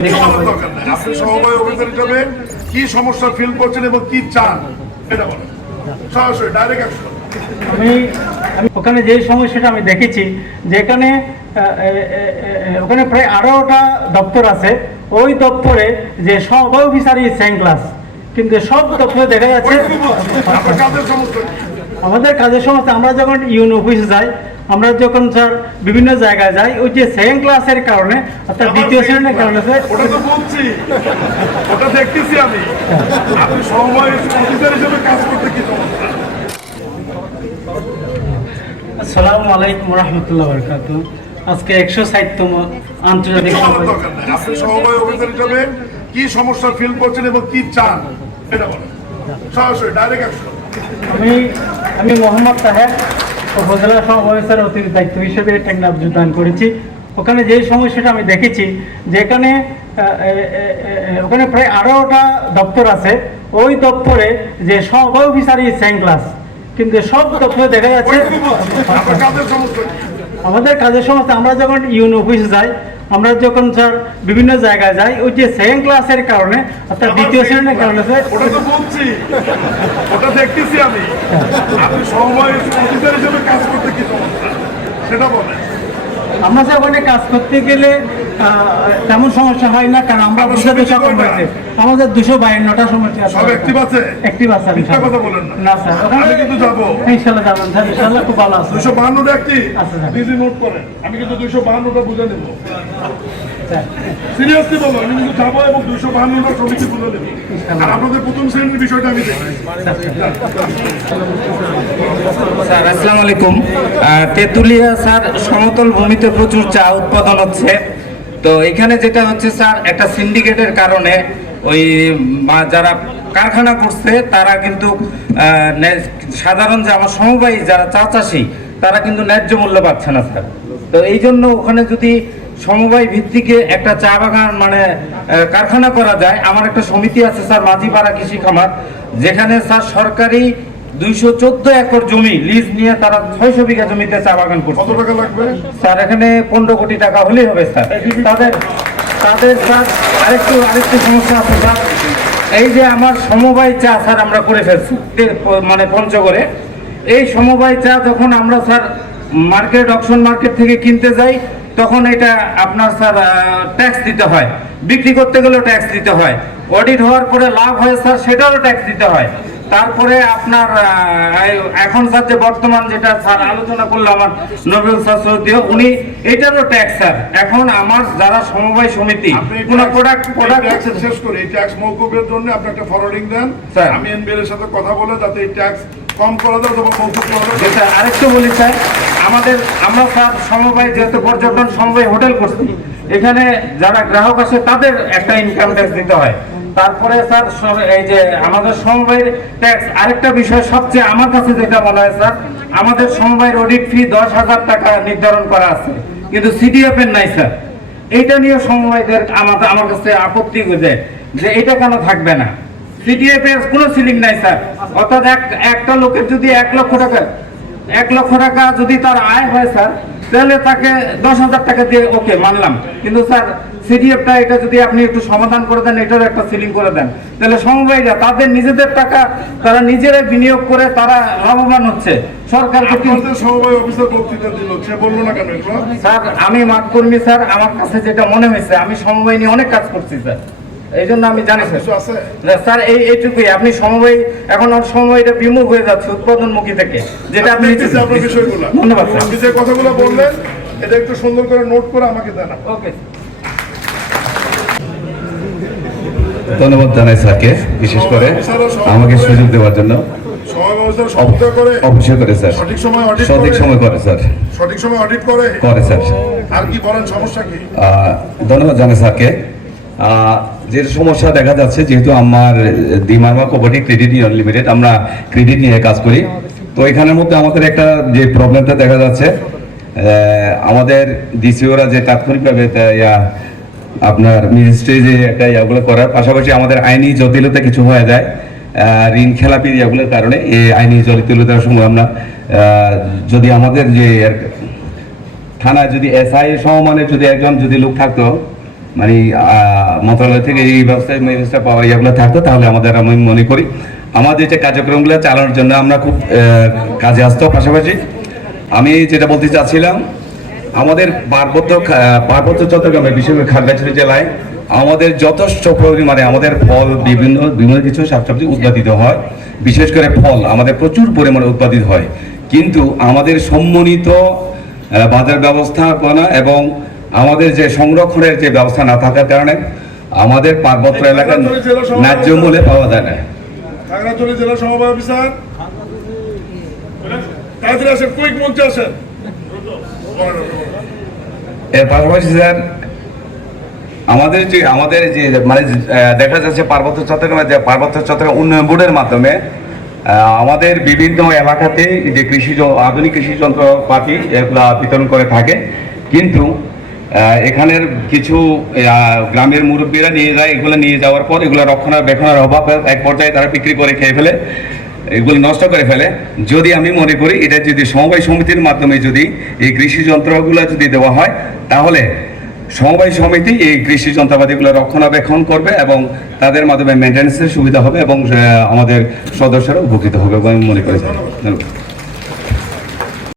আপনি সমবায় অফিসার হিসাবে কি সমস্যা ফিল করছেন এবং কি চান এটা বলেন সরাসরি ডাইরেক্ট অ্যাকশন। আমি ওখানে যে সমস্যাটা আমি দেখেছি যেখানে ওখানে প্রায় 18টা দপ্তর আছে, ওই দপ্তরে যে সমবায় অফিসারই সেম ক্লাস, কিন্তু সব দপ্তরে দেখা যাচ্ছে আমাদের কাজের সমস্যা। আমরা যখন ইউনো অফিসে যাই, আমরা যখন স্যার বিভিন্ন জায়গায় যাই, ওই যে সেকেন্ড ক্লাসের কারণে অর্থাৎ দ্বিতীয় শ্রেণীর কারণে ওটা তো বলছি, ওটা দেখতেছি আমি। আপনি সমবায় অফিসার হিসেবে কাজ করতে কি সমস্যা? আসসালামু আলাইকুম রহমতুল্লাহ বরকাতুহ। আজকে 160তম আন্তর্জাতিক আপনি সমবায় অফিসার হিসেবে কি সমস্যা ফিল করছেন এবং কি চান এটা বলেন সরাসরি ডাইরেক্ট অ্যাকশন। আমি মোহাম্মদ তাহের, উপজেলা সমবায় অফিসারের অতিরিক্ত দায়িত্ব হিসেবে টেকনাফ যোগদান করেছি। ওখানে যে সমস্যাটা আমি দেখেছি যেখানে ওখানে প্রায় 18টা দপ্তর আছে, ওই দপ্তরে যে সমবায় অফিসারই সেম ক্লাস, কিন্তু সব দপ্তরে দেখা যাচ্ছে আমাদের কাজের সমস্যা। আমরা যখন ইউনো অফিসে যাই, আমরা যখন স্যার বিভিন্ন জায়গায় যাই, ওই যে সেকেন্ড ক্লাসের কারণে অর্থাৎ দ্বিতীয় শ্রেণীর কারণে ওটা তো বলছি, ওটা দেখতেছি আমি। আপনি সমবায় অফিসার হিসেবে কাজ করতে কি সমস্যা সেটা বলেন। আমরা যে ওখানে কাজ করতে গেলে তেমন সমস্যা হয় না, কারণ আমরা বুঝতে সক্ষম হয়েছে। আমাদের 252টা সমস্যা সব অ্যাক্টিভ আছে। অ্যাক্টিভ আছে। কথা বলেন না স্যার, আমি কিন্তু যাবো ইনশাআল্লাহ যাবেন স্যার, ইনশাআল্লাহ খুব ভালো আছে। 252টা অ্যাক্টিভ আছে স্যার, প্লিজ নোট করেন। আমি কিন্তু 252টা বুঝে নেব, সিরিয়াসলি বলো। আমি কিন্তু যাবো এবং 252টা সমিতি বুঝে নেব। আর আপনাদের প্রথম শ্রেণীর বিষয়টা আমি দেখি। স্যার আসসালামু আলাইকুম। তেঁতুলিয়া স্যার সমতল ভূমিতে প্রচুর চা উৎপাদন হচ্ছে। তো এখানে যেটা হচ্ছে স্যার, একটা সিন্ডিকেটের কারণে ওই যারা কারখানা করছে তারা কিন্তু সাধারণ যে আমার সমবায়ী যারা চা চাষি তারা কিন্তু ন্যায্য মূল্য পাচ্ছে না স্যার। তো এই জন্য ওখানে যদি সমবায় ভিত্তিকে একটা চা বাগান মানে কারখানা করা যায়। আমার একটা সমিতি আছে স্যার, মাঝিপাড়া কৃষি খামার, যেখানে স্যার সরকারি 214 একর জমি লিজ নিয়ে তারা 600 বিঘা জমিতে চা বাগান করছে। কত টাকা লাগবে স্যার? এখানে 15 কোটি টাকা হলেই হবে স্যার। তাদের স্যার আরেকটু সমস্যা আছে স্যার। এই যে আমার সমবায় চা স্যার আমরা করে ফেলছি মানে পঞ্চগড়ে, এই সমবায় চা যখন আমরা স্যার অকশন মার্কেট থেকে কিনতে যাই, তখন এটা আপনার স্যার ট্যাক্স দিতে হয়, বিক্রি করতে গেলেও ট্যাক্স দিতে হয়, অডিট হওয়ার পরে লাভ হয় স্যার সেটারও ট্যাক্স দিতে হয়। তারপরে আপনার এখন স্যার যে বর্তমান যেটা স্যার আলোচনা করলো আমার নবীল স্যার সৌদিও, উনি এটারও ট্যাক্স স্যার। এখন আমার যারা সমবায় সমিতি কোন প্রোডাক্ট শেষ করে এই ট্যাক্স মওকুফের জন্য আপনি একটা ফরওয়ার্ডিং দেন, আমি এনবিএর সাথে কথা বলে যাতে এই ট্যাক্স কম করা যায় অথবা মওকুফ করা যায়। স্যার আরেকটু বলি স্যার, আমরা স্যার সমবায় যেহেতু পর্যটন সমবায় হোটেল করছি, এখানে যারা গ্রাহক আসে তাদের একটা ইনকাম ট্যাক্স দিতে হয়। তারপরে স্যার এই যে আমাদের সমবায়ের ট্যাক্স, আরেকটা বিষয় সবচেয়ে আমার কাছে যেটা মনে হয় স্যার, আমাদের সমবায়ের অডিট ফি 10,000 টাকা নির্ধারণ করা আছে, কিন্তু সিডিএফ এর নাই স্যার। এইটা নিয়ে সমবায়দের আমার কাছে আপত্তি হয়েছে যে এটা কেন থাকবে না। সিডিএফ এর কোনো সিলিং নাই স্যার। অর্থাৎ একটা লোকের যদি 1 লক্ষ টাকা যদি তার আয় হয় স্যার, তাহলে তাকে 10,000 টাকা দিয়ে ওকে মানলাম, কিন্তু স্যার সিডিএফটা এটা যদি আপনি একটু সমাধান করে দেন, এটার একটা সিলিং করে দেন, তাহলে সমবায়ীরা তাদের নিজেদের টাকা তারা নিজেরাই বিনিয়োগ করে তারা লাভবান হচ্ছে। সরকারকে সমবায় অফিসার বক্তৃতা দিল, সে বললো না কেন? স্যার আমি মাঠ কর্মী স্যার, আমার কাছে যেটা মনে হয়েছে, আমি সমবায় নিয়ে অনেক কাজ করছি স্যার, এই জন্য আমি জানি স্যার। এইটুকুই, আপনি সমবায় এখন সময়টা বিমুখ হয়ে যাচ্ছে উৎপাদনমুখী থেকে, যেটা আপনি বিষয়গুলো। ধন্যবাদ স্যার। আপনি যে কথাগুলো বললেন এটা একটু সুন্দর করে নোট করে আমাকে জানান। ওকে, ধন্যবাদ জানাই স্যারকে, বিশেষ করে আমাকে সুযোগ দেওয়ার জন্য। অবশ্যই করে স্যার, সঠিক সময় করে স্যার, সঠিক সময় অডিট করে স্যার। আর কি বলেন, সমস্যা কি? ধন্যবাদ জানাই স্যারকে। যে সমস্যা দেখা যাচ্ছে, যেহেতু আমার দিমারমা কোঅপারেটিভ ক্রেডিট ইউনিয়ন লিমিটেড, আমরা ক্রেডিট নিয়ে কাজ করি, তো এখানের মধ্যে আমাদের একটা যে প্রবলেমটা দেখা যাচ্ছে, আমাদের ডিসিওরা যে তাৎক্ষণিকভাবে আপনার মিনিস্ট্রি একটা ইয়াগুলো করার পাশাপাশি আমাদের আইনি জটিলতা কিছু হয়ে যায় ঋণ খেলাপির ইয়াগুলোর কারণে। এই আইনি জটিলতার সময় আমরা যদি আমাদের যে থানায় যদি এসআই সমমানের যদি একজন যদি লোক থাকতো, মানে মন্ত্রণালয় থেকে এই ব্যবস্থা পাওয়া ইয়েগুলো থাকতো, তাহলে আমাদের আমি মনে করি আমাদের যে কার্যক্রমগুলো চালানোর জন্য আমরা খুব কাজে আসতো। পাশাপাশি আমি যেটা বলতে চাচ্ছিলাম, আমাদের পার্বত্য চট্টগ্রামে বিশেষ করে খাগড়াছড়ি জেলায় আমাদের যথেষ্ট পরিমাণে আমাদের ফল বিভিন্ন কিছু শাকসবজি উৎপাদিত হয়। বিশেষ করে ফল আমাদের প্রচুর পরিমাণে উৎপাদিত হয়, কিন্তু আমাদের সম্মানিত বাজার ব্যবস্থাপনা এবং আমাদের যে সংরক্ষণের যে ব্যবস্থা না থাকার কারণে আমাদের পার্বত্য এলাকার ন্যায্য মূল্যে পাওয়া যায় না। খাগড়াছড়ি জেলা সমবায় অফিসার তাড়াতাড়ি আসেন, কুইক মঞ্চে আসেন। এর পাশাপাশি স্যার আমাদের যে মানে দেখা যাচ্ছে পার্বত্য চট্টগ্রাম উন্নয়ন বোর্ডের মাধ্যমে আমাদের বিভিন্ন এলাকাতে যে আধুনিক কৃষি যন্ত্রপাতি এগুলা বিতরণ করে থাকে, কিন্তু এখানের কিছু গ্রামের মুরব্বীরা নিয়ে যায়, এগুলো নিয়ে যাওয়ার পর এগুলো রক্ষণাবেক্ষণের অভাব এক পর্যায়ে তারা বিক্রি করে খেয়ে ফেলে, এগুলো নষ্ট করে ফেলে। যদি আমি মনে করি এটা যদি সমবায় সমিতির মাধ্যমে যদি এই কৃষি যন্ত্রগুলো যদি দেওয়া হয়, তাহলে সমবায় সমিতি এই কৃষি যন্ত্রপাতিগুলো রক্ষণাবেক্ষণ করবে এবং তাদের মাধ্যমে মেনটেন্যান্সের সুবিধা হবে এবং আমাদের সদস্যরা উপকৃত হবে বলে আমি মনে করি।